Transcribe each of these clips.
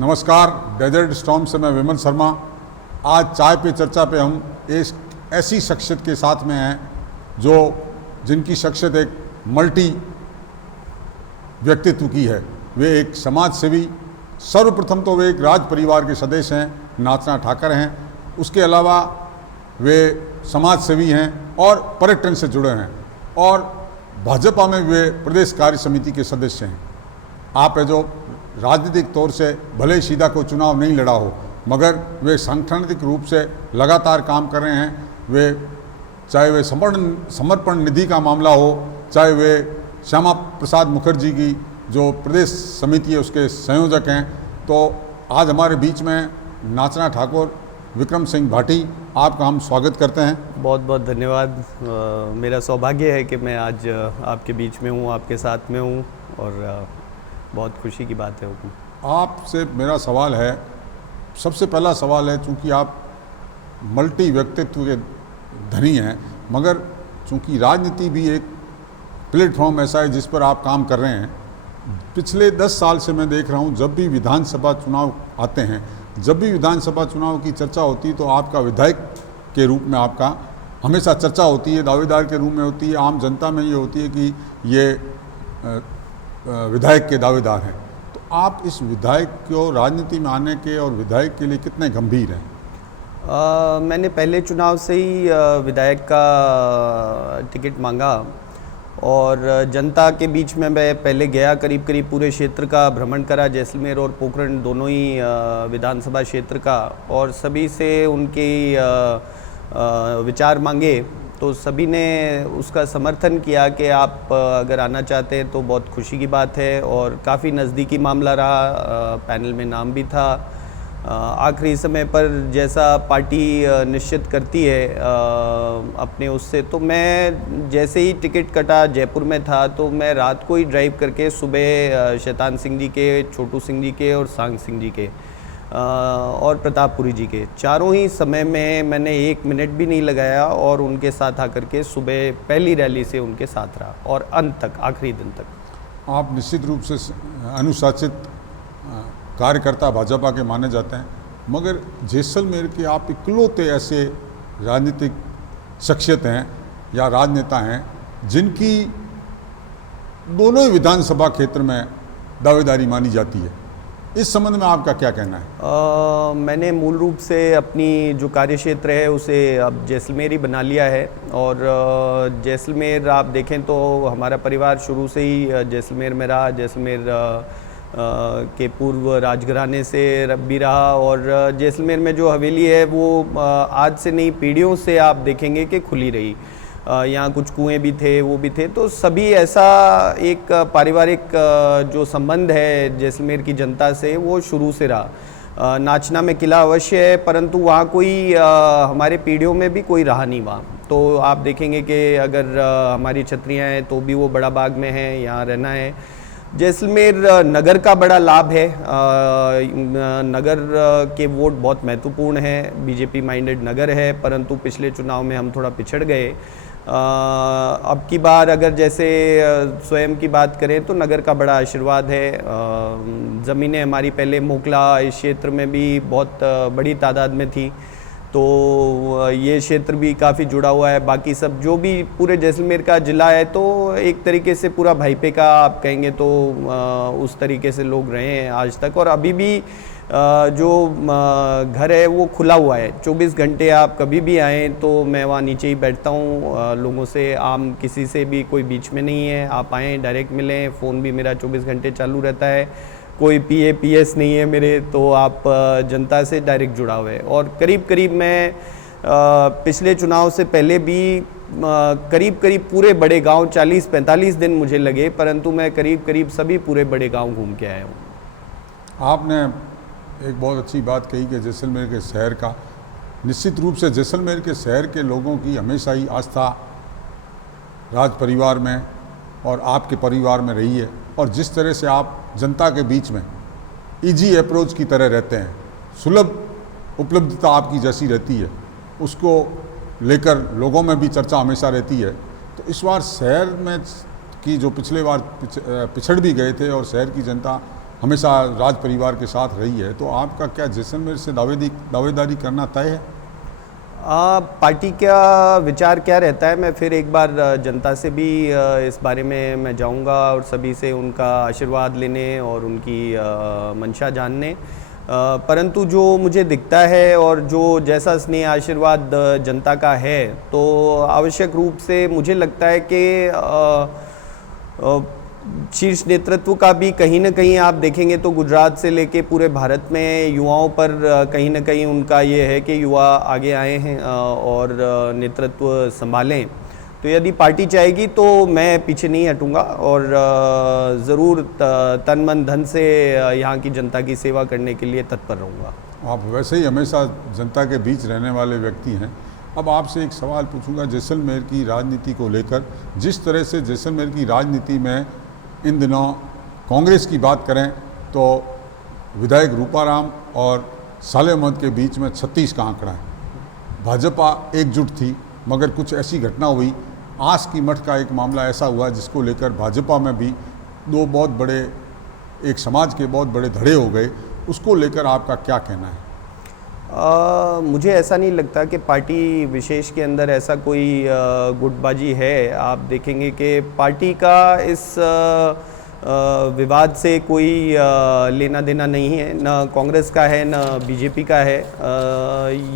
नमस्कार, desert storm से मैं विमल शर्मा। आज चाय पे चर्चा पे हम एक ऐसी शख्सियत के साथ में हैं जिनकी शख्सियत एक मल्टी व्यक्तित्व की है। वे एक समाज सेवी, सर्वप्रथम तो वे एक राज परिवार के सदस्य हैं, नाचना ठाकर हैं। उसके अलावा वे समाज सेवी हैं और पर्यटन से जुड़े हैं और भाजपा में वे प्रदेश कार्य समिति के सदस्य हैं। आप है जो राजनीतिक तौर से भले ही सीधा कोई चुनाव नहीं लड़ा हो, मगर वे सांगठनिक रूप से लगातार काम कर रहे हैं। वे चाहे वे समर्पण निधि का मामला हो, चाहे वे श्यामा प्रसाद मुखर्जी की जो प्रदेश समिति है उसके संयोजक हैं। तो आज हमारे बीच में नाचना ठाकुर विक्रम सिंह भाटी, आपका हम स्वागत करते हैं। बहुत बहुत धन्यवाद। मेरा सौभाग्य है कि मैं आज आपके बीच में हूँ, आपके साथ में हूँ और बहुत खुशी की बात है। आपसे मेरा सवाल है, सबसे पहला सवाल है, चूँकि आप मल्टी व्यक्तित्व के धनी हैं, मगर चूँकि राजनीति भी एक प्लेटफॉर्म ऐसा है जिस पर आप काम कर रहे हैं। पिछले 10 साल से मैं देख रहा हूँ, जब भी विधानसभा चुनाव आते हैं, जब भी विधानसभा चुनाव की चर्चा होती है तो आपका विधायक के रूप में आपका हमेशा चर्चा होती है, दावेदार के रूप में होती है, आम जनता में ये होती है कि ये विधायक के दावेदार हैं। तो आप इस विधायक को राजनीति में आने के और विधायक के लिए कितने गंभीर हैं? मैंने पहले चुनाव से ही विधायक का टिकट मांगा और जनता के बीच में मैं पहले गया, करीब करीब पूरे क्षेत्र का भ्रमण करा, जैसलमेर और पोखरण दोनों ही विधानसभा क्षेत्र का, और सभी से उनके विचार मांगे। तो सभी ने उसका समर्थन किया कि आप अगर आना चाहते हैं तो बहुत खुशी की बात है, और काफ़ी नज़दीकी मामला रहा। पैनल में नाम भी था। आखिरी समय पर जैसा पार्टी निश्चित करती है अपने उससे, तो मैं जैसे ही टिकट कटा, जयपुर में था, तो मैं रात को ही ड्राइव करके सुबह शैतान सिंह जी के, छोटू सिंह जी के और सांग सिंह जी के और प्रतापपुरी जी के चारों ही समय में मैंने 1 मिनट भी नहीं लगाया और उनके साथ आकर के सुबह पहली रैली से उनके साथ रहा और अंत तक, आखिरी दिन तक। आप निश्चित रूप से अनुशासित कार्यकर्ता भाजपा के माने जाते हैं, मगर जैसलमेर के आप इकलौते ऐसे राजनीतिक शख्सियत हैं या राजनेता हैं जिनकी दोनों ही विधानसभा क्षेत्र में दावेदारी मानी जाती है। इस संबंध में आपका क्या कहना है? मैंने मूल रूप से अपनी जो कार्य क्षेत्र है उसे अब जैसलमेर ही बना लिया है, और जैसलमेर आप देखें तो हमारा परिवार शुरू से ही जैसलमेर में रहा। जैसलमेर के पूर्व राजघराने से भी रहा, और जैसलमेर में जो हवेली है वो आज से नहीं, पीढ़ियों से आप देखेंगे कि खुली रही। यहाँ कुछ कुएं भी थे, वो भी थे। तो सभी ऐसा एक पारिवारिक जो संबंध है जैसलमेर की जनता से, वो शुरू से रहा। नाचना में किला अवश्य है, परंतु वहाँ कोई हमारे पीढ़ियों में भी कोई रहा नहीं वहाँ। तो आप देखेंगे कि अगर हमारी छतरियाँ हैं तो भी वो बड़ा बाग में हैं, यहाँ रहना है। जैसलमेर नगर का बड़ा लाभ है। नगर के वोट बहुत महत्वपूर्ण हैं। बीजेपी माइंडेड नगर है, परंतु पिछले चुनाव में हम थोड़ा पिछड़ गए। अब की बार अगर जैसे स्वयं की बात करें तो नगर का बड़ा आशीर्वाद है। ज़मीनें हमारी पहले मोकला इस क्षेत्र में भी बहुत बड़ी तादाद में थी, तो ये क्षेत्र भी काफ़ी जुड़ा हुआ है। बाकी सब जो भी पूरे जैसलमेर का ज़िला है, तो एक तरीके से पूरा भाईपे का आप कहेंगे तो उस तरीके से लोग रहे हैं आज तक। और अभी भी जो घर है वो खुला हुआ है, 24 घंटे आप कभी भी आएँ तो मैं वहाँ नीचे ही बैठता हूँ। लोगों से, आम किसी से भी कोई बीच में नहीं है। आप आएँ, डायरेक्ट मिलें। फ़ोन भी मेरा 24 घंटे चालू रहता है। कोई PA-PS नहीं है मेरे, तो आप जनता से डायरेक्ट जुड़ा हुआ है। और करीब करीब मैं पिछले चुनाव से पहले भी करीब करीब पूरे बड़े गांव 40-45 दिन मुझे लगे, परंतु मैं करीब करीब सभी पूरे बड़े गांव घूम के आया हूँ। आपने एक बहुत अच्छी बात कही कि जैसलमेर के शहर का, निश्चित रूप से जैसलमेर के शहर के लोगों की हमेशा ही आस्था राज परिवार में और आपके परिवार में रही है। और जिस तरह से आप जनता के बीच में इजी अप्रोच की तरह रहते हैं, सुलभ उपलब्धता आपकी जैसी रहती है, उसको लेकर लोगों में भी चर्चा हमेशा रहती है। तो इस बार शहर में की जो पिछले बार पिछड़ भी गए थे और शहर की जनता हमेशा राज परिवार के साथ रही है, तो आपका क्या जैसलमेर से दावेदारी करना तय है? पार्टी का विचार क्या रहता है, मैं फिर एक बार जनता से भी इस बारे में मैं जाऊंगा और सभी से उनका आशीर्वाद लेने और उनकी मंशा जानने। परंतु जो मुझे दिखता है और जो जैसा स्नेह आशीर्वाद जनता का है, तो आवश्यक रूप से मुझे लगता है कि शीर्ष नेतृत्व का भी कहीं ना कहीं आप देखेंगे तो गुजरात से लेके पूरे भारत में युवाओं पर कहीं ना कहीं उनका ये है कि युवा आगे आए हैं और नेतृत्व संभालें। तो यदि पार्टी चाहेगी तो मैं पीछे नहीं हटूंगा और ज़रूर तन मन धन से यहाँ की जनता की सेवा करने के लिए तत्पर रहूँगा। आप वैसे ही हमेशा जनता के बीच रहने वाले व्यक्ति हैं। अब आपसे एक सवाल पूछूंगा जैसलमेर की राजनीति को लेकर। जिस तरह से जैसलमेर की राजनीति में इन दिनों कांग्रेस की बात करें तो विधायक रूपाराम और सालेह अहमद के बीच में 36 का आंकड़ा है। भाजपा एकजुट थी, मगर कुछ ऐसी घटना हुई, आस की मठ का एक मामला ऐसा हुआ जिसको लेकर भाजपा में भी दो बहुत बड़े, एक समाज के बहुत बड़े धड़े हो गए। उसको लेकर आपका क्या कहना है? मुझे ऐसा नहीं लगता कि पार्टी विशेष के अंदर ऐसा कोई गुटबाजी है। आप देखेंगे कि पार्टी का इस विवाद से कोई लेना देना नहीं है, न कांग्रेस का है न बीजेपी का है।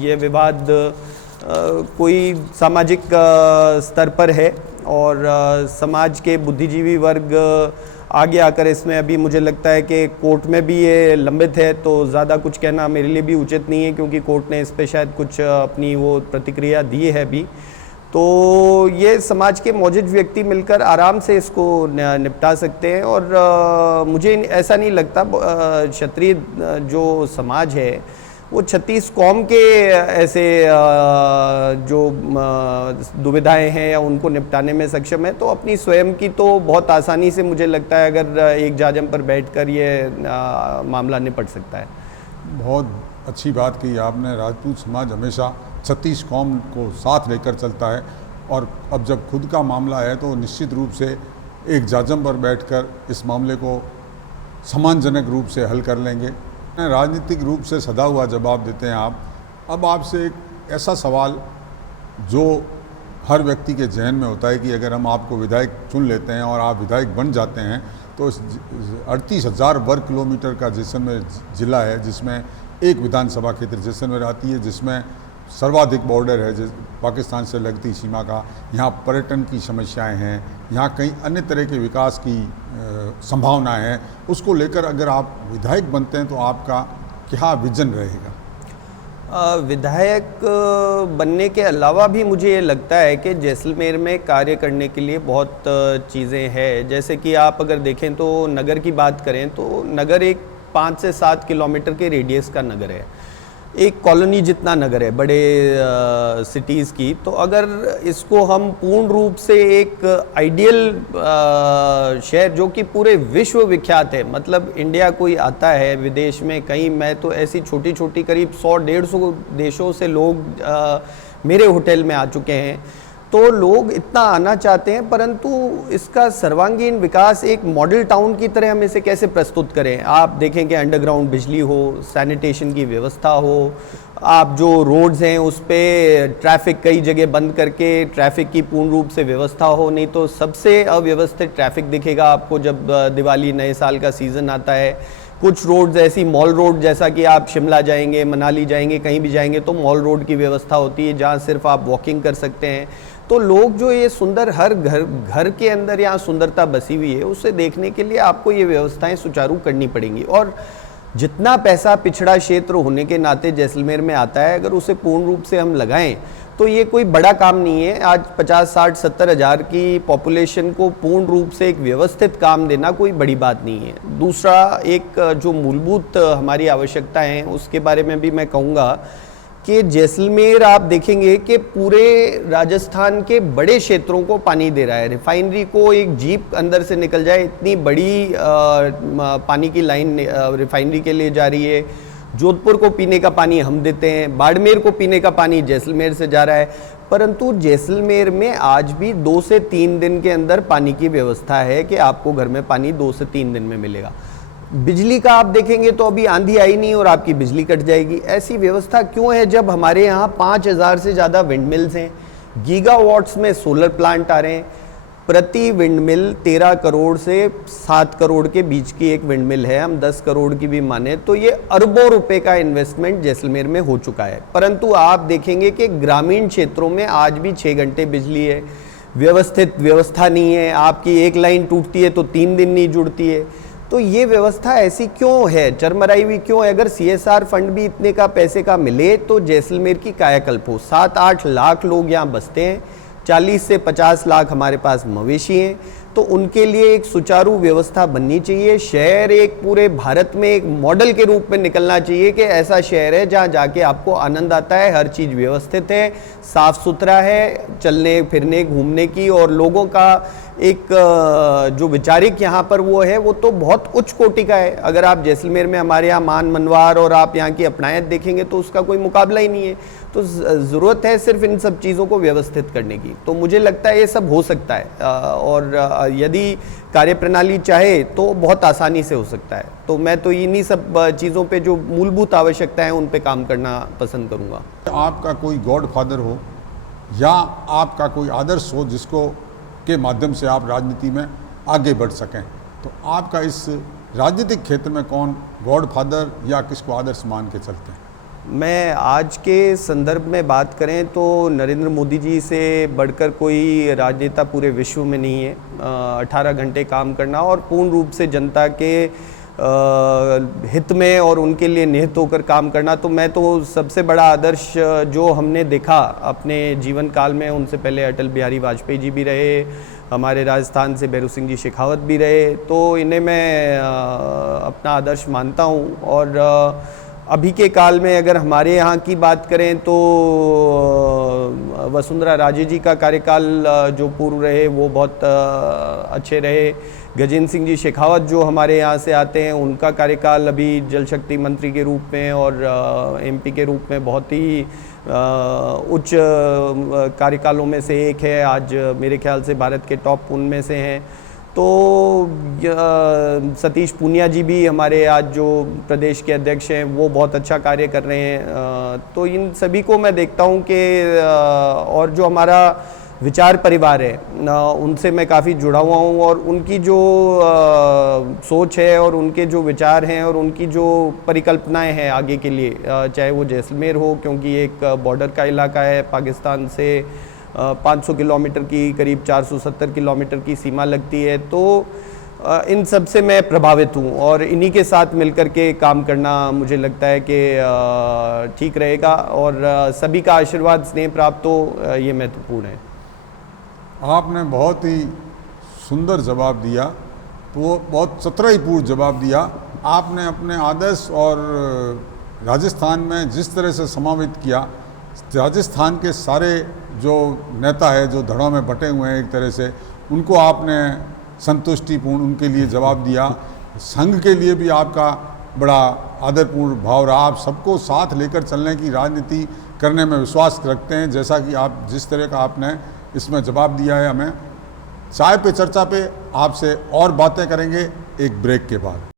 ये विवाद कोई सामाजिक स्तर पर है और समाज के बुद्धिजीवी वर्ग आगे आकर इसमें अभी मुझे लगता है कि कोर्ट में भी ये लंबित है, तो ज़्यादा कुछ कहना मेरे लिए भी उचित नहीं है, क्योंकि कोर्ट ने इस पर शायद कुछ अपनी वो प्रतिक्रिया दी है भी। तो ये समाज के मौजूद व्यक्ति मिलकर आराम से इसको निपटा सकते हैं और मुझे ऐसा नहीं लगता क्षत्रिय जो समाज है वो 36 कौम के ऐसे जो दुविधाएं हैं या उनको निपटाने में सक्षम है। तो अपनी स्वयं की तो बहुत आसानी से मुझे लगता है अगर एक जाजम पर बैठकर ये मामला निपट सकता है। बहुत अच्छी बात कही आपने। राजपूत समाज हमेशा 36 कौम को साथ लेकर चलता है और अब जब खुद का मामला है तो निश्चित रूप से एक जाजम पर बैठकर इस मामले को सम्मानजनक रूप से हल कर लेंगे। राजनीतिक रूप से सदा हुआ जवाब देते हैं आप। अब आपसे एक ऐसा सवाल जो हर व्यक्ति के जहन में होता है कि अगर हम आपको विधायक चुन लेते हैं और आप विधायक बन जाते हैं तो 38,000 वर्ग किलोमीटर का जैसलमेर जिला है, जिसमें एक विधानसभा क्षेत्र जैसलमेर आती है, जिसमें सर्वाधिक बॉर्डर है पाकिस्तान से लगती सीमा का। यहाँ पर्यटन की समस्याएं हैं, यहाँ कई अन्य तरह के विकास की संभावनाएं हैं। उसको लेकर अगर आप विधायक बनते हैं तो आपका क्या विजन रहेगा? विधायक बनने के अलावा भी मुझे ये लगता है कि जैसलमेर में कार्य करने के लिए बहुत चीज़ें हैं। जैसे कि आप अगर देखें तो नगर की बात करें तो नगर एक 5 से 7 किलोमीटर के रेडियस का नगर है, एक कॉलोनी जितना नगर है बड़े सिटीज़ की। तो अगर इसको हम पूर्ण रूप से एक आइडियल शहर जो कि पूरे विश्व विख्यात है, मतलब इंडिया कोई आता है विदेश में कहीं, मैं तो ऐसी छोटी छोटी करीब 100-150 देशों से लोग मेरे होटल में आ चुके हैं। तो लोग इतना आना चाहते हैं, परंतु इसका सर्वांगीण विकास एक मॉडल टाउन की तरह हम इसे कैसे प्रस्तुत करें। आप देखें कि अंडरग्राउंड बिजली हो, सैनिटेशन की व्यवस्था हो, आप जो रोड्स हैं उस पे ट्रैफिक कई जगह बंद करके ट्रैफिक की पूर्ण रूप से व्यवस्था हो। नहीं तो सबसे अव्यवस्थित ट्रैफिक दिखेगा आपको जब दिवाली नए साल का सीज़न आता है। कुछ रोड्स ऐसी मॉल रोड, जैसा कि आप शिमला जाएंगे, मनाली जाएंगे, कहीं भी जाएंगे तो मॉल रोड की व्यवस्था होती है जहाँ सिर्फ आप वॉकिंग कर सकते हैं। तो लोग जो ये सुंदर हर घर के अंदर यहाँ सुंदरता बसी हुई है, उसे देखने के लिए आपको ये व्यवस्थाएं सुचारू करनी पड़ेंगी। और जितना पैसा पिछड़ा क्षेत्र होने के नाते जैसलमेर में आता है, अगर उसे पूर्ण रूप से हम लगाएं तो ये कोई बड़ा काम नहीं है। आज 50-60-70 हज़ार की पॉपुलेशन को पूर्ण रूप से एक व्यवस्थित काम देना कोई बड़ी बात नहीं है। दूसरा, एक जो मूलभूत हमारी आवश्यकता है उसके बारे में भी मैं कहूँगा कि जैसलमेर आप देखेंगे कि पूरे राजस्थान के बड़े क्षेत्रों को पानी दे रहा है। रिफाइनरी को एक जीप अंदर से निकल जाए, इतनी बड़ी पानी की लाइन रिफाइनरी के लिए जा रही है। जोधपुर को पीने का पानी हम देते हैं, बाड़मेर को पीने का पानी जैसलमेर से जा रहा है। परंतु जैसलमेर में आज भी 2 से 3 दिन के अंदर पानी की व्यवस्था है कि आपको घर में पानी 2 से 3 दिन में मिलेगा। बिजली का आप देखेंगे तो अभी आंधी आई नहीं और आपकी बिजली कट जाएगी। ऐसी व्यवस्था क्यों है जब हमारे यहाँ 5000 से ज़्यादा विंड मिल्स हैं, गीगावाट्स में सोलर प्लांट आ रहे हैं। प्रति विंड मिल 13 करोड़ से 7 करोड़ के बीच की एक विंड मिल है, हम 10 करोड़ की भी माने तो ये अरबों रुपए का इन्वेस्टमेंट जैसलमेर में हो चुका है। परंतु आप देखेंगे कि ग्रामीण क्षेत्रों में आज भी 6 घंटे बिजली है, व्यवस्थित व्यवस्था नहीं है, आपकी एक लाइन टूटती है तो 3 दिन नहीं जुड़ती है। तो ये व्यवस्था ऐसी क्यों है, चरमराई हुई क्यों है? अगर CSR फंड भी इतने का पैसे का मिले तो जैसलमेर की कायाकल्प हो। 7-8 लाख लोग यहाँ बसते हैं, 40 से 50 लाख हमारे पास मवेशी हैं, तो उनके लिए एक सुचारू व्यवस्था बननी चाहिए। शहर एक पूरे भारत में एक मॉडल के रूप में निकलना चाहिए कि ऐसा शहर है जहाँ जाके आपको आनंद आता है, हर चीज़ व्यवस्थित है, साफ सुथरा है, चलने फिरने घूमने की, और लोगों का एक जो वैचारिक यहाँ पर वो है वो तो बहुत उच्च कोटि का है। अगर आप जैसलमेर में हमारे यहाँ मान मनवार और आप यहाँ की अपनायत देखेंगे तो उसका कोई मुकाबला ही नहीं है। तो ज़रूरत है सिर्फ इन सब चीज़ों को व्यवस्थित करने की। तो मुझे लगता है ये सब हो सकता है और यदि कार्यप्रणाली चाहे तो बहुत आसानी से हो सकता है। तो मैं तो इन्हीं सब चीज़ों पे जो मूलभूत आवश्यकता है उन पे काम करना पसंद करूँगा। आपका कोई गॉड फादर हो या आपका कोई आदर्श हो जिसको के माध्यम से आप राजनीति में आगे बढ़ सकें, तो आपका इस राजनीतिक क्षेत्र में कौन गॉड फादर या किसको आदर्श मान के चलते हैं? मैं आज के संदर्भ में बात करें तो नरेंद्र मोदी जी से बढ़कर कोई राजनेता पूरे विश्व में नहीं है। 18 घंटे काम करना और पूर्ण रूप से जनता के हित में और उनके लिए निहित होकर काम करना, तो मैं तो सबसे बड़ा आदर्श जो हमने देखा अपने जीवन काल में, उनसे पहले अटल बिहारी वाजपेयी जी भी रहे, हमारे राजस्थान से भैरू सिंह जी शेखावत भी रहे, तो इन्हें मैं अपना आदर्श मानता हूँ। और अभी के काल में अगर हमारे यहाँ की बात करें तो वसुंधरा राजे जी का कार्यकाल जो पूर्व रहे वो बहुत अच्छे रहे। गजेंद्र सिंह जी शेखावत जो हमारे यहाँ से आते हैं उनका कार्यकाल अभी जल शक्ति मंत्री के रूप में और MP के रूप में बहुत ही उच्च कार्यकालों में से एक है। आज मेरे ख्याल से भारत के टॉप उनमें से हैं। तो सतीश पूनिया जी भी हमारे आज जो प्रदेश के अध्यक्ष हैं वो बहुत अच्छा कार्य कर रहे हैं। तो इन सभी को मैं देखता हूँ कि और जो हमारा विचार परिवार है उनसे मैं काफ़ी जुड़ा हुआ हूँ और उनकी जो सोच है और उनके जो विचार हैं और उनकी जो परिकल्पनाएं हैं आगे के लिए, चाहे वो जैसलमेर हो क्योंकि एक बॉर्डर का इलाका है, पाकिस्तान से 500 किलोमीटर की करीब 470 किलोमीटर की सीमा लगती है, तो इन सब से मैं प्रभावित हूँ और इन्हीं के साथ मिलकर के काम करना मुझे लगता है कि ठीक रहेगा और सभी का आशीर्वाद स्नेह प्राप्त हो, ये महत्वपूर्ण है। आपने बहुत ही सुंदर जवाब दिया, तो वो बहुत चतुराईपूर्ण जवाब दिया। आपने अपने आदर्श और राजस्थान में जिस तरह से समावित किया, राजस्थान के सारे जो नेता है जो धड़ों में बटे हुए हैं एक तरह से, उनको आपने संतुष्टिपूर्ण उनके लिए जवाब दिया। संघ के लिए भी आपका बड़ा आदरपूर्ण भाव रहा। आप सबको साथ लेकर चलने की राजनीति करने में विश्वास रखते हैं, जैसा कि आप जिस तरह का आपने इसमें जवाब दिया है हमें। चाय पे चर्चा पे आपसे और बातें करेंगे एक ब्रेक के बाद।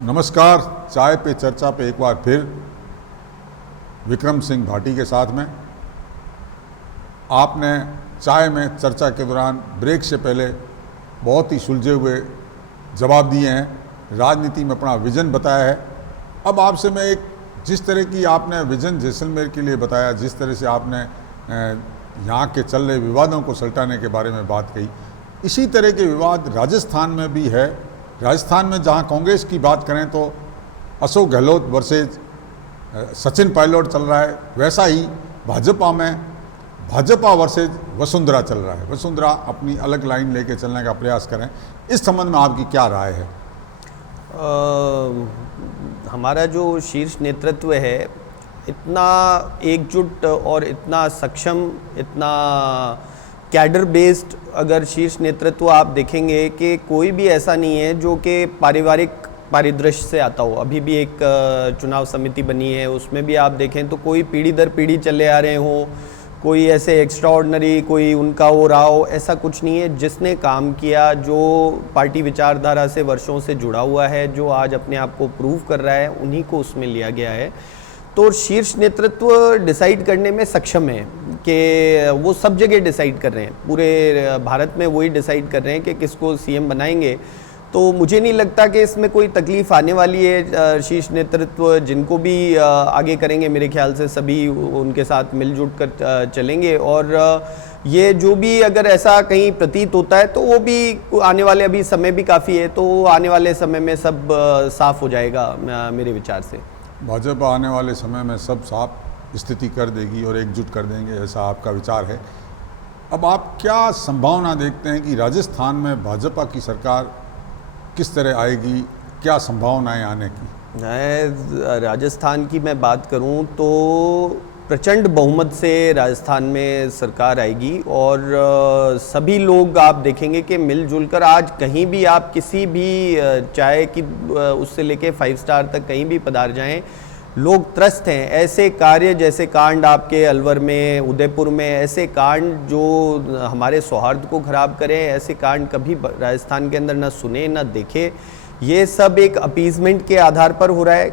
नमस्कार, चाय पे चर्चा पे एक बार फिर विक्रम सिंह भाटी के साथ में। आपने चाय में चर्चा के दौरान ब्रेक से पहले बहुत ही सुलझे हुए जवाब दिए हैं, राजनीति में अपना विजन बताया है। अब आपसे मैं एक जिस तरह की आपने विजन जैसलमेर के लिए बताया, जिस तरह से आपने यहाँ के चल रहे विवादों को सुलझाने के बारे में बात कही, इसी तरह के विवाद राजस्थान में भी है। राजस्थान में जहाँ कांग्रेस की बात करें तो अशोक गहलोत वर्सेज सचिन पायलट चल रहा है, वैसा ही भाजपा में भाजपा वर्सेज वसुंधरा चल रहा है। वसुंधरा अपनी अलग लाइन लेके चलने का प्रयास करें, इस संबंध में आपकी क्या राय है? हमारा जो शीर्ष नेतृत्व है इतना एकजुट और इतना सक्षम, इतना कैडर बेस्ड, अगर शीर्ष नेतृत्व आप देखेंगे कि कोई भी ऐसा नहीं है जो कि पारिवारिक परिदृश्य से आता हो। अभी भी एक चुनाव समिति बनी है, उसमें भी आप देखें तो कोई पीढ़ी दर पीढ़ी चले आ रहे हों, कोई ऐसे एक्स्ट्राऑर्डिनरी कोई उनका वो रहा हो, ऐसा कुछ नहीं है। जिसने काम किया, जो पार्टी विचारधारा से वर्षों से जुड़ा हुआ है, जो आज अपने आप को प्रूव कर रहा है, उन्हीं को उसमें लिया गया है। तो शीर्ष नेतृत्व डिसाइड करने में सक्षम है कि वो सब जगह डिसाइड कर रहे हैं, पूरे भारत में वही डिसाइड कर रहे हैं कि किसको सीएम बनाएंगे। तो मुझे नहीं लगता कि इसमें कोई तकलीफ़ आने वाली है। शीर्ष नेतृत्व जिनको भी आगे करेंगे, मेरे ख्याल से सभी उनके साथ मिलजुल कर चलेंगे। और ये जो भी अगर ऐसा कहीं प्रतीत होता है तो वो भी आने वाले, अभी समय भी काफ़ी है, तो आने वाले समय में सब साफ हो जाएगा मेरे विचार से। भाजपा आने वाले समय में सब साफ स्थिति कर देगी और एकजुट कर देंगे, ऐसा आपका विचार है। अब आप क्या संभावना देखते हैं कि राजस्थान में भाजपा की सरकार किस तरह आएगी, क्या संभावनाएं आने की? राजस्थान की मैं बात करूं तो प्रचंड बहुमत से राजस्थान में सरकार आएगी और सभी लोग आप देखेंगे कि मिलजुल कर, आज कहीं भी आप किसी भी चाहे कि उससे लेके 5 स्टार तक कहीं भी पधार जाएं, लोग त्रस्त हैं। ऐसे कार्य, जैसे कांड आपके अलवर में, उदयपुर में, ऐसे कांड जो हमारे सौहार्द को खराब करें, ऐसे कांड कभी राजस्थान के अंदर ना सुने ना देखे। ये सब एक अपीजमेंट के आधार पर हो रहा है,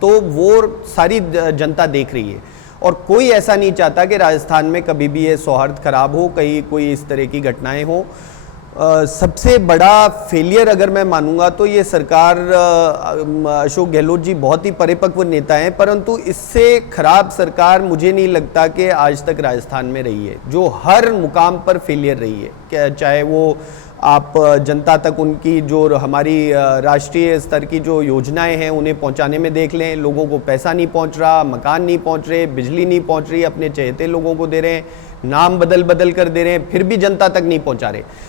तो वो सारी जनता देख रही है और कोई ऐसा नहीं चाहता कि राजस्थान में कभी भी ये सौहार्द खराब हो, कहीं कोई इस तरह की घटनाएं हो। सबसे बड़ा फेलियर अगर मैं मानूंगा तो ये सरकार, अशोक गहलोत जी बहुत ही परिपक्व नेता हैं, परंतु इससे खराब सरकार मुझे नहीं लगता कि आज तक राजस्थान में रही है, जो हर मुकाम पर फेलियर रही है। क्या चाहे वो आप जनता तक उनकी जो हमारी राष्ट्रीय स्तर की जो योजनाएं हैं उन्हें पहुंचाने में देख लें, लोगों को पैसा नहीं पहुंच रहा, मकान नहीं पहुंच रहे, बिजली नहीं पहुंच रही, अपने चहेते लोगों को दे रहे हैं, नाम बदल बदल कर दे रहे हैं, फिर भी जनता तक नहीं पहुंचा रहे।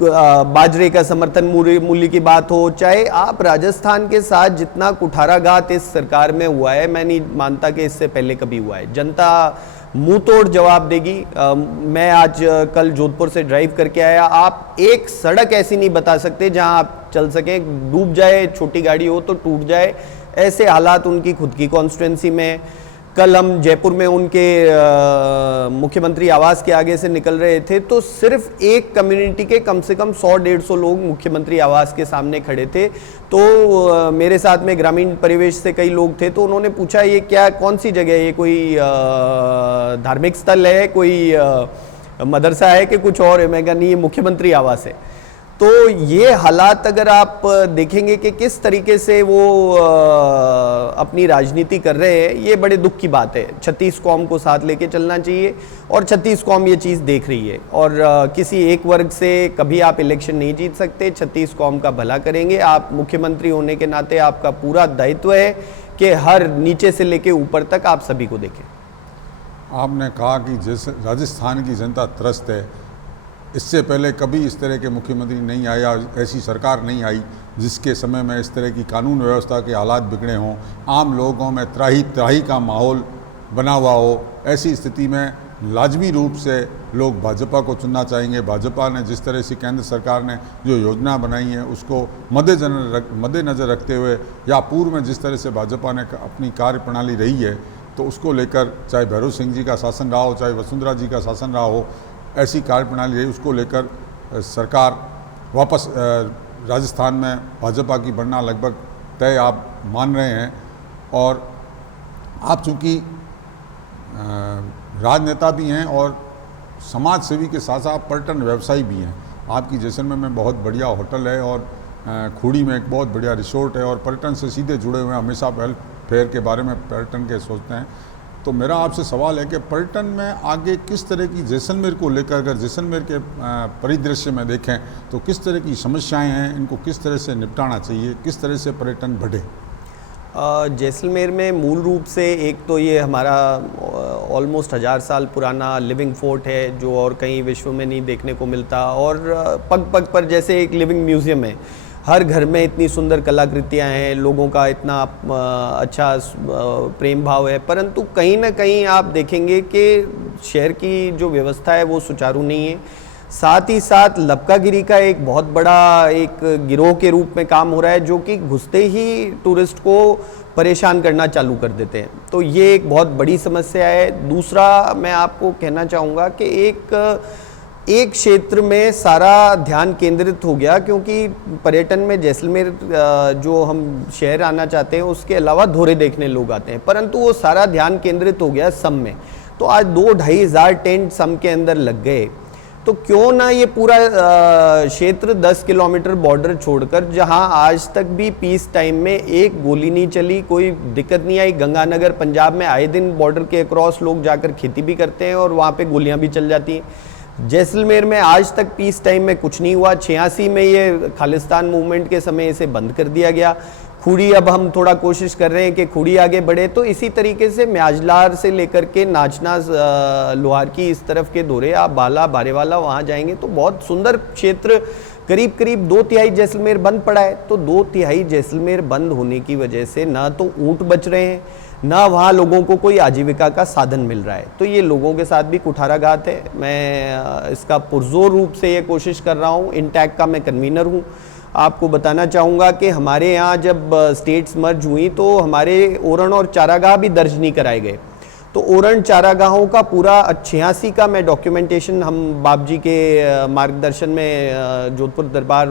बाजरे का समर्थन मूल्य की बात हो, चाहे आप राजस्थान के साथ जितना कुठाराघात इस सरकार में हुआ है, मैं नहीं मानता कि इससे पहले कभी हुआ है। जनता मुंह तोड़ जवाब देगी। मैं आज कल जोधपुर से ड्राइव करके आया, आप एक सड़क ऐसी नहीं बता सकते जहां आप चल सकें, डूब जाए, छोटी गाड़ी हो तो टूट जाए, ऐसे हालात उनकी खुद की कॉन्स्टिट्यूंसी में। कल हम जयपुर में उनके मुख्यमंत्री आवास के आगे से निकल रहे थे तो सिर्फ एक कम्युनिटी के कम से कम 100-150 लोग मुख्यमंत्री आवास के सामने खड़े थे। तो मेरे साथ में ग्रामीण परिवेश से कई लोग थे, तो उन्होंने पूछा ये क्या, कौन सी जगह है, ये कोई धार्मिक स्थल है, कोई मदरसा है कि कुछ और है? मैं कहा नहीं, ये मुख्यमंत्री आवास है। तो ये हालात अगर आप देखेंगे कि किस तरीके से वो अपनी राजनीति कर रहे हैं, ये बड़े दुख की बात है। 36 कौम को साथ लेके चलना चाहिए और 36 कौम ये चीज़ देख रही है और किसी एक वर्ग से कभी आप इलेक्शन नहीं जीत सकते। 36 कौम का भला करेंगे आप, मुख्यमंत्री होने के नाते आपका पूरा दायित्व है कि हर नीचे से लेके ऊपर तक आप सभी को देखें। आपने कहा कि जैसे राजस्थान की जनता त्रस्त है, इससे पहले कभी इस तरह के मुख्यमंत्री नहीं आया, ऐसी सरकार नहीं आई जिसके समय में इस तरह की कानून व्यवस्था के हालात बिगड़े हों, आम लोगों में त्राही त्राही का माहौल बना हुआ हो। ऐसी स्थिति में लाजमी रूप से लोग भाजपा को चुनना चाहेंगे। भाजपा ने जिस तरह से केंद्र सरकार ने जो योजना बनाई है उसको मद्देनज़र रखते हुए, या पूर्व में जिस तरह से भाजपा ने अपनी कार्य प्रणाली रही है, तो उसको लेकर चाहे भैरव सिंह जी का शासन रहा हो, चाहे वसुंधरा जी का शासन रहा हो, ऐसी कार्य प्रणाली रही, उसको लेकर सरकार वापस राजस्थान में भाजपा की बनना लगभग तय आप मान रहे हैं। और आप चूँकि राजनेता भी हैं और समाज सेवी के साथ साथ पर्यटन व्यवसायी भी हैं। आपकी जैसलमेर में बहुत बढ़िया होटल है और खूड़ी में एक बहुत बढ़िया रिसोर्ट है और पर्यटन से सीधे जुड़े हुए हैं, हमेशा वेलफेयर के बारे में पर्यटन के सोचते हैं। तो मेरा आपसे सवाल है कि पर्यटन में आगे किस तरह की जैसलमेर को लेकर, अगर जैसलमेर के परिदृश्य में देखें तो किस तरह की समस्याएं हैं, इनको किस तरह से निपटाना चाहिए, किस तरह से पर्यटन बढ़े? जैसलमेर में मूल रूप से एक तो ये हमारा ऑलमोस्ट 1000 साल पुराना लिविंग फोर्ट है, जो और कहीं विश्व में नहीं देखने को मिलता, और पग पग पर जैसे एक लिविंग म्यूज़ियम है। हर घर में इतनी सुंदर कलाकृतियाँ हैं, लोगों का इतना अच्छा प्रेम भाव है, परंतु कहीं ना कहीं आप देखेंगे कि शहर की जो व्यवस्था है वो सुचारू नहीं है। साथ ही साथ लपकागिरी का एक बहुत बड़ा एक गिरोह के रूप में काम हो रहा है, जो कि घुसते ही टूरिस्ट को परेशान करना चालू कर देते हैं। तो ये एक बहुत बड़ी समस्या है। दूसरा मैं आपको कहना चाहूँगा कि एक क्षेत्र में सारा ध्यान केंद्रित हो गया, क्योंकि पर्यटन में जैसलमेर जो हम शहर आना चाहते हैं उसके अलावा धोरे देखने लोग आते हैं, परंतु वो सारा ध्यान केंद्रित हो गया सम में। तो आज 2-2.5 हज़ार टेंट सम के अंदर लग गए, तो क्यों ना ये पूरा क्षेत्र 10 किलोमीटर बॉर्डर छोड़कर, जहां आज तक भी पीस टाइम में एक गोली नहीं चली, कोई दिक्कत नहीं आई। गंगानगर पंजाब में आए दिन बॉर्डर के अक्रॉस लोग जाकर खेती भी करते हैं और वहाँ पे गोलियां भी चल जाती हैं। जैसलमेर में आज तक पीस टाइम में कुछ नहीं हुआ। 86 में ये खालिस्तान मूवमेंट के समय इसे बंद कर दिया गया। खूड़ी अब हम थोड़ा कोशिश कर रहे हैं कि खूड़ी आगे बढ़े। तो इसी तरीके से म्याजलार से लेकर के नाचना लोहार की इस तरफ के दौरे, आप बाला बारेवाला वहाँ जाएंगे तो बहुत सुंदर क्षेत्र, करीब करीब 2/3 जैसलमेर बंद पड़ा है। तो 2/3 जैसलमेर बंद होने की वजह से ना तो ऊँट बच रहे हैं, ना वहाँ लोगों को कोई आजीविका का साधन मिल रहा है। तो ये लोगों के साथ भी कुठाराघात है। मैं इसका पुरजोर रूप से ये कोशिश कर रहा हूँ। इंटैक का मैं कन्वीनर हूँ। आपको बताना चाहूँगा कि हमारे यहाँ जब स्टेट्स मर्ज हुई तो हमारे ओरण और चारागाह भी दर्ज नहीं कराए गए। तो ओरण चारागाहों का पूरा 86 का मैं डॉक्यूमेंटेशन, हम बाप जी के मार्गदर्शन में जोधपुर दरबार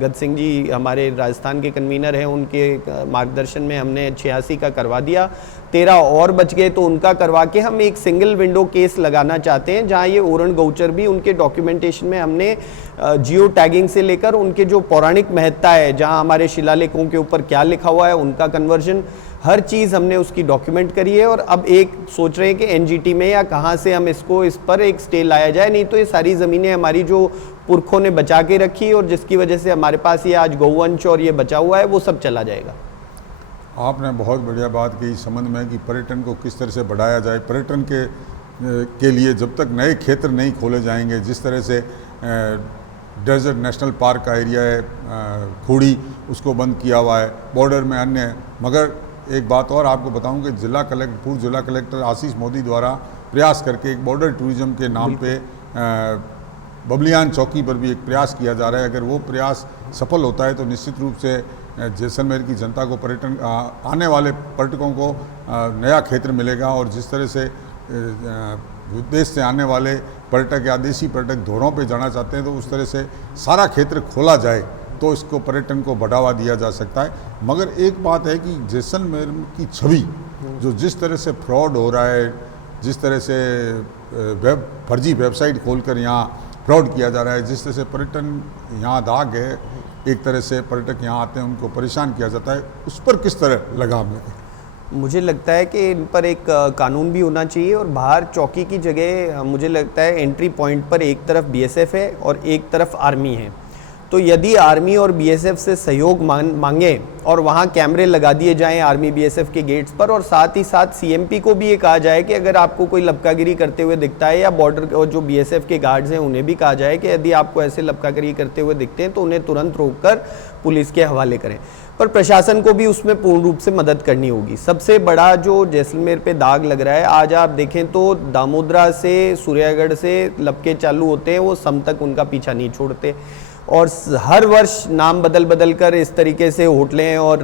गद सिंह जी हमारे राजस्थान के कन्वीनर हैं, उनके मार्गदर्शन में हमने 86 का करवा दिया। 13 और बच गए तो उनका करवा के हम एक सिंगल विंडो केस लगाना चाहते हैं, जहां ये ओरण गौचर भी उनके डॉक्यूमेंटेशन में हमने जियो टैगिंग से लेकर उनके जो पौराणिक महत्ता है, जहां हमारे शिलालेखों के ऊपर क्या लिखा हुआ है, उनका कन्वर्जन, हर चीज़ हमने उसकी डॉक्यूमेंट करी है। और अब एक सोच रहे हैं कि एनजीटी में या कहाँ से हम इस पर एक स्टे लाया जाए, नहीं तो ये सारी ज़मीनें हमारी जो पुरखों ने बचा के रखी और जिसकी वजह से हमारे पास ये आज गौवंश और ये बचा हुआ है, वो सब चला जाएगा। आपने बहुत बढ़िया बात कही इस संबंध में कि पर्यटन को किस तरह से बढ़ाया जाए। पर्यटन के लिए जब तक नए क्षेत्र नहीं खोले जाएंगे, जिस तरह से डेजर्ट नेशनल पार्क का एरिया है खूड़ी, उसको बंद किया हुआ है, बॉर्डर में अन्य। मगर एक बात और आपको बताऊं कि पूर्व जिला कलेक्टर आशीष मोदी द्वारा प्रयास करके एक बॉर्डर टूरिज्म के नाम पे बबलियान चौकी पर भी एक प्रयास किया जा रहा है। अगर वो प्रयास सफल होता है तो निश्चित रूप से जैसलमेर की जनता को, आने वाले पर्यटकों को नया क्षेत्र मिलेगा। और जिस तरह से विदेश से आने वाले पर्यटक या देशी पर्यटक धोरों पे जाना चाहते हैं, तो उस तरह से सारा क्षेत्र खोला जाए तो इसको पर्यटन को बढ़ावा दिया जा सकता है। मगर एक बात है कि जैसलमेर की छवि जो जिस तरह से फ्रॉड हो रहा है, जिस तरह से फर्जी वेबसाइट खोलकर यहाँ फ्रॉड किया जा रहा है, जिस तरह से पर्यटन यहाँ दाग है, एक तरह से पर्यटक यहाँ आते हैं उनको परेशान किया जाता है, उस पर किस तरह लगाम लगे? मुझे लगता है कि इन पर एक कानून भी होना चाहिए। और बाहर चौकी की जगह मुझे लगता है एंट्री पॉइंट पर एक तरफ बीएसएफ है और एक तरफ आर्मी है। तो यदि आर्मी और बीएसएफ से सहयोग मांगे और वहाँ कैमरे लगा दिए जाएं आर्मी बीएसएफ के गेट्स पर, और साथ ही साथ सीएमपी को भी ये कहा जाए कि अगर आपको कोई लपकागिरी करते हुए दिखता है, या बॉर्डर और जो बीएसएफ के गार्ड्स हैं उन्हें भी कहा जाए कि यदि आपको ऐसे लपकागिरी करते हुए दिखते हैं तो उन्हें तुरंत रोककर पुलिस के हवाले करें। पर प्रशासन को भी उसमें पूर्ण रूप से मदद करनी होगी। सबसे बड़ा जो जैसलमेर पे दाग लग रहा है, आज आप देखें तो दामोदरा से, सूर्यागढ़ से लपके चालू होते हैं, वो सम तक उनका पीछा नहीं छोड़ते। और हर वर्ष नाम बदल कर इस तरीके से होटलें और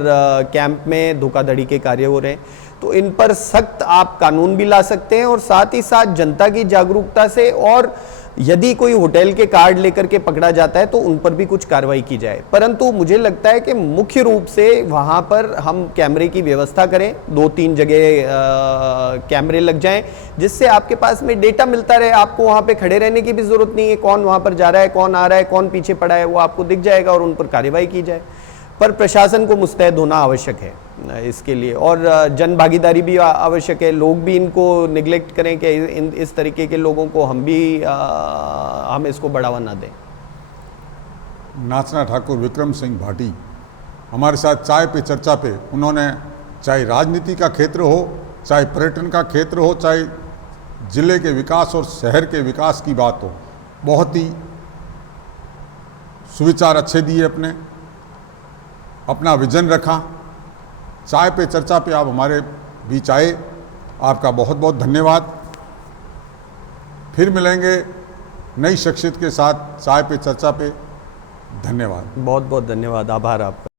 कैंप में धोखाधड़ी के कार्य हो रहे हैं। तो इन पर सख्त आप कानून भी ला सकते हैं और साथ ही साथ जनता की जागरूकता से, और यदि कोई होटल के कार्ड लेकर के पकड़ा जाता है तो उन पर भी कुछ कार्रवाई की जाए। परंतु मुझे लगता है कि मुख्य रूप से वहाँ पर हम कैमरे की व्यवस्था करें, 2-3 जगह कैमरे लग जाएं, जिससे आपके पास में डेटा मिलता रहे। आपको वहाँ पे खड़े रहने की भी जरूरत नहीं है, कौन वहाँ पर जा रहा है, कौन आ रहा है, कौन पीछे पड़ा है, वो आपको दिख जाएगा और उन पर कार्रवाई की जाए। पर प्रशासन को मुस्तैद होना आवश्यक है इसके लिए, और जन भागीदारी भी आवश्यक है। लोग भी इनको निगलेक्ट करें कि इस तरीके के लोगों को हम इसको बढ़ावा ना दें। नाचना ठाकुर विक्रम सिंह भाटी हमारे साथ चाय पे चर्चा पे, उन्होंने चाहे राजनीति का क्षेत्र हो, चाहे पर्यटन का क्षेत्र हो, चाहे जिले के विकास और शहर के विकास की बात हो, बहुत ही सुविचार अच्छे दिए अपने। अपना विजन रखा। चाय पे चर्चा पे आप हमारे बीच आए, आपका बहुत बहुत धन्यवाद। फिर मिलेंगे नई शख्सियत के साथ चाय पे चर्चा पे। धन्यवाद। बहुत बहुत धन्यवाद, आभार आपका।